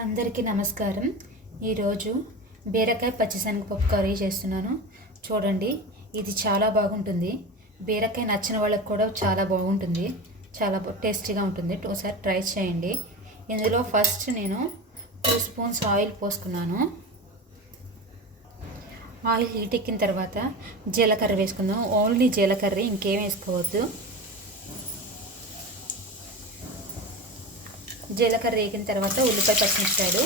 అందరికీ నమస్కారం. ఈరోజు బీరకాయ పచ్చిశనగపప్పు కర్రీ చేస్తున్నాను. చూడండి, ఇది చాలా బాగుంటుంది. బీరకాయ నచ్చిన వాళ్ళకి కూడా చాలా బాగుంటుంది, చాలా టేస్టీగా ఉంటుంది. ఒకసారి ట్రై చేయండి. ఇందులో ఫస్ట్ నేను 2 స్పూన్స్ ఆయిల్ పోసుకున్నాను. ఆయిల్ హీట్ ఎక్కిన తర్వాత జీలకర్ర వేసుకుందాం. ఓన్లీ జీలకర్ర, ఇంకేం వేసుకోవద్దు. జీలకర్ర వేగిన తర్వాత ఉల్లిపాయ పచ్చిమిరపకాయలు,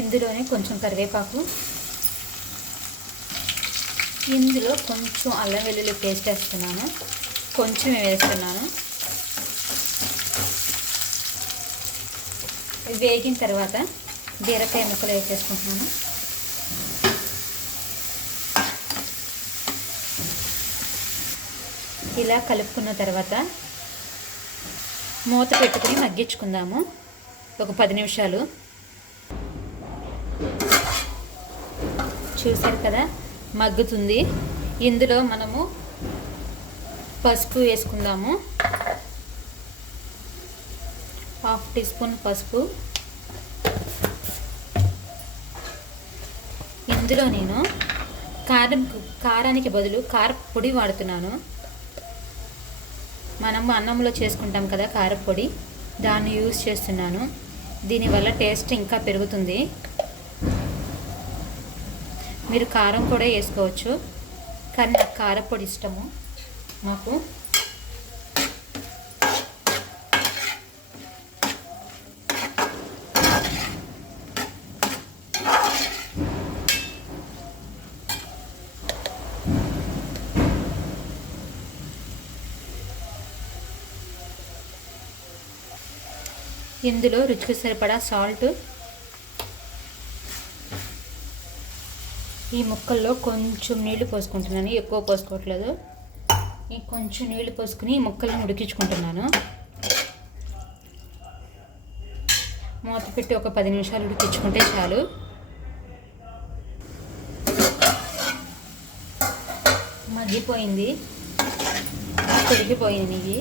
ఇందులోనే కొంచెం కరివేపాకు, ఇందులో కొంచెం అల్లం వెల్లుల్లి పేస్ట్ వేస్తున్నాను. కొంచెం వేస్తున్నాను. వేగిన తర్వాత బీరకాయ ముక్కలు వేసేసుకుంటున్నాను. ఇలా కలుపుకున్న తర్వాత మూత పెట్టుకుని మగ్గించుకుందాము ఒక 10 నిమిషాలు. చూసారు కదా, మగ్గుతుంది. ఇందులో మనము పసుపు వేసుకుందాము. 1/2 టీ స్పూన్ పసుపు. ఇందులో నేను కారానికి బదులు కారపొడి వాడుతున్నాను. మనము అన్నంలో చేసుకుంటాం కదా కారపొడి, దాన్ని యూజ్ చేస్తున్నాను. దీనివల్ల టేస్ట్ ఇంకా పెరుగుతుంది. మీరు కారం కూడా వేసుకోవచ్చు, కానీ నాకు కారపొడి ఇష్టము. మాకు ఇందులో రుచికి సరిపడా సాల్ట్, ఈ ముక్కల్లో కొంచెం నీళ్లు పోసుకుంటున్నాను, ఎక్కువ పోసుకోవట్లేదు. ఈ కొంచెం నీళ్లు పోసుకుని ఈ ముక్కలను ఉడికించుకుంటున్నాను. మూత పెట్టి ఒక 10 నిమిషాలు ఉడికించుకుంటే చాలు. మగ్గిపోయింది, ఉడికిపోయింది.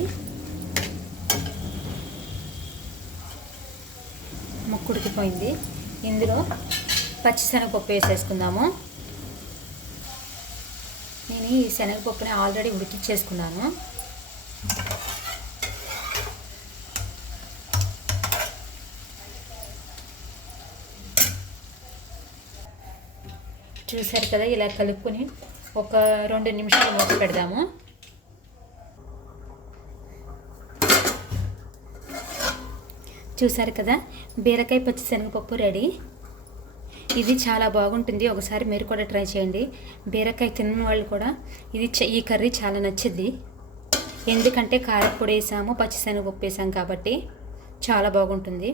ఉడికిపోయింది. ఇందులో పచ్చిశనగపప్పు వేసేసుకుందాము. నేను ఈ శనగపప్పుని ఆల్రెడీ ఉడికించేసుకున్నాను. చూసారు కదా, ఇలా కలుపుకొని ఒక 2 నిమిషాలు మూత పెడదాము. చూసారు కదా, బీరకాయ పచ్చిశనగపప్పు రెడీ. ఇది చాలా బాగుంటుంది. ఒకసారి మీరు కూడా ట్రై చేయండి. బీరకాయ తిన్న వాళ్ళు కూడా ఈ కర్రీ చాలా నచ్చింది. ఎందుకంటే కారపొడి వేసాము, పచ్చిశనగపప్పు వేసాము కాబట్టి చాలా బాగుంటుంది.